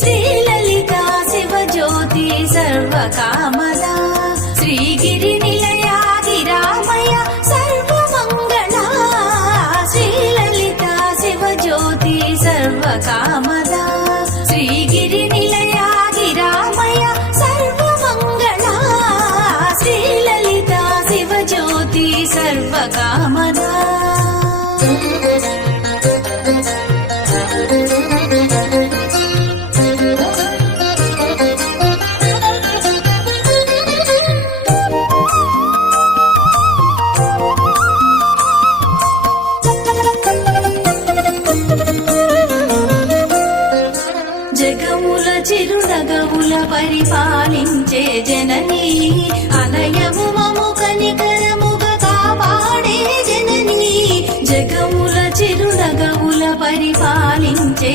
శ్రీలలితా శివజ్యోతి సర్వకామదా శ్రీగిరి నిలయాగిరామయ సర్వమంగళా శ్రీలలితా శివజ్యోతి సర్వకామదా శ్రీగిరి నిలయాగిరామయ సర్వమంగళా శ్రీలలితా శివజ్యోతి సర్వకామదా జగముల చిరునగముల పరిపాలించే జననీ అనయము మము కనికరముగా కాపాడే జననీ జగముల చిరునగముల పరిపాలించే